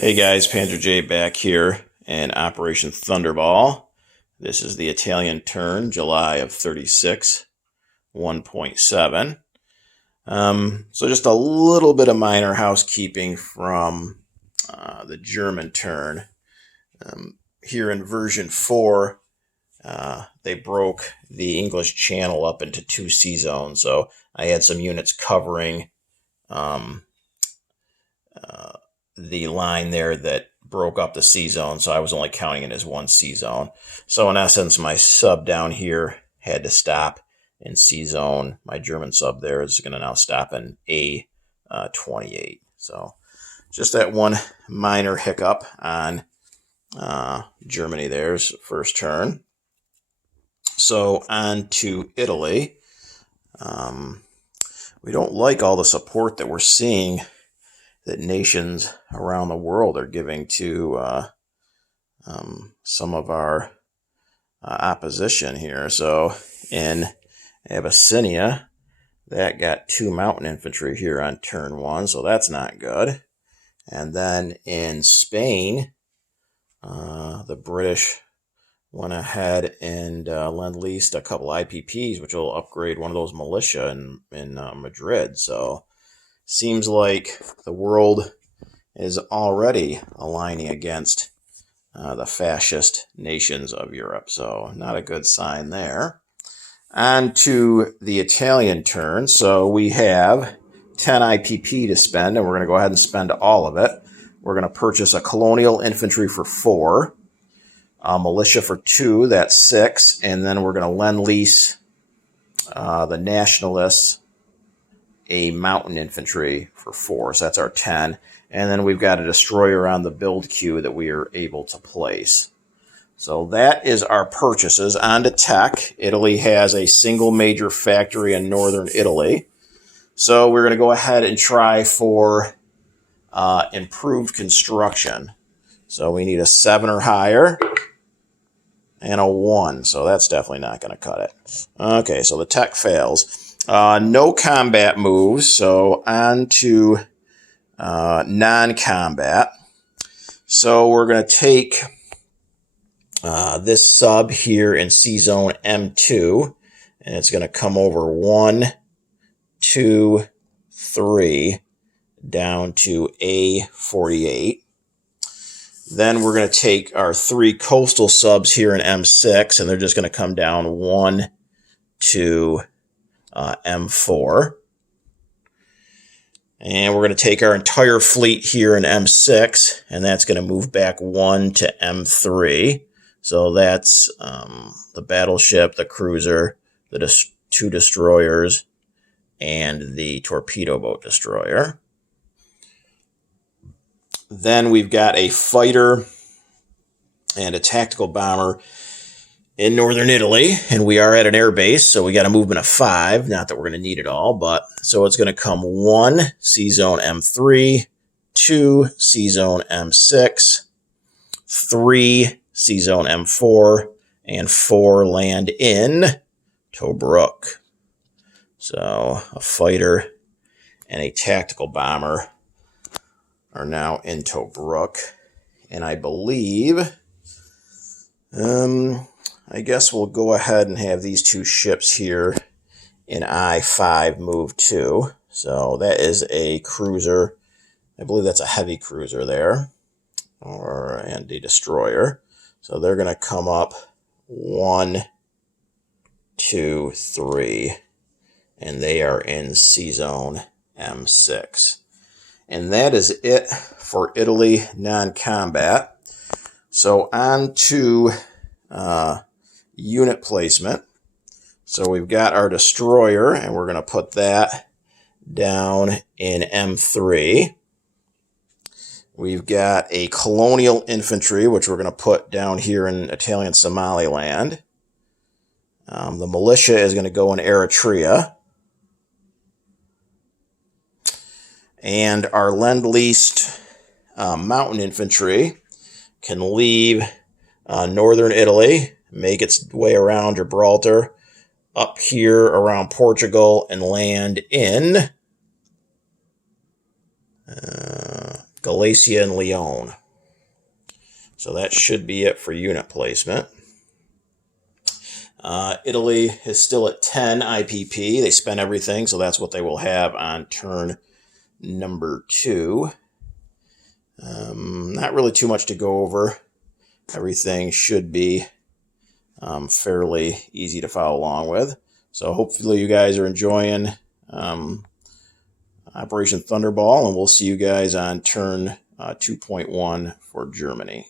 Hey guys, Panzer J back here in Operation Thunderball. This is the Italian turn, July of 36, 1.7. So just a little bit of minor housekeeping from the German turn. Here in version 4, they broke the English Channel up into 2 sea zones. So I had some units covering the line there that broke up the sea zone, so I was only counting it as 1 sea zone. So in essence, my sub down here had to stop in sea zone. My German sub there is going to now stop in A28. So just that one minor hiccup on Germany there's first turn. So on to Italy. We don't like all the support that we're seeing that nations around the world are giving to some of our opposition here. So in Abyssinia, that got 2 mountain infantry here on turn 1, so that's not good. And then in Spain, the British went ahead and lend-leased a couple IPPs, which will upgrade one of those militia in Madrid. So seems like the world is already aligning against the fascist nations of Europe. So not a good sign there. On to the Italian turn. So we have 10 IPP to spend, and we're going to go ahead and spend all of it. We're going to purchase a colonial infantry for 4, a militia for 2, that's 6, and then we're going to lend-lease the nationalists a mountain infantry for 4, so that's our 10. And then we've got a destroyer on the build queue that we are able to place. So that is our purchases. On to tech. Italy has a single major factory in northern Italy. So we're going to go ahead and try for improved construction. So we need a 7 or higher and a 1. So that's definitely not going to cut it. Okay, so the tech fails. No combat moves, so on to non-combat. So we're going to take this sub here in C zone M2, and it's going to come over 1, 2, 3, down to A48. Then we're going to take our 3 coastal subs here in M6, and they're just going to come down 1 to M4. And we're going to take our entire fleet here in M6, and that's going to move back 1 to M3. So that's the battleship, the cruiser, the 2 destroyers, and the torpedo boat destroyer. Then we've got a fighter and a tactical bomber in northern Italy, and we are at an air base, so we got a movement of 5. Not that we're going to need it all, but so it's going to come 1 C zone M3, 2 C zone M6, 3 C zone M4, and 4 land in Tobruk. So a fighter and a tactical bomber are now in Tobruk, and I believe I guess we'll go ahead and have these 2 ships here in I-5 move too. So that is a cruiser. I believe that's a heavy cruiser there, and a destroyer. So they're going to come up 1, 2, 3, and they are in C zone M6. And that is it for Italy non-combat. So on to unit placement. So we've got our destroyer, and we're going to put that down in M3. We've got a colonial infantry, which we're going to put down here in Italian Somaliland. The militia is going to go in Eritrea. And our lend-leased mountain infantry can leave northern Italy, make its way around Gibraltar, up here around Portugal, and land in Galicia and Leon. So that should be it for unit placement. Italy is still at 10 IPP. They spent everything, so that's what they will have on turn number 2. Not really too much to go over. Everything should be fairly easy to follow along with. So hopefully you guys are enjoying Operation Thunderball, and we'll see you guys on turn 2.1 for Germany.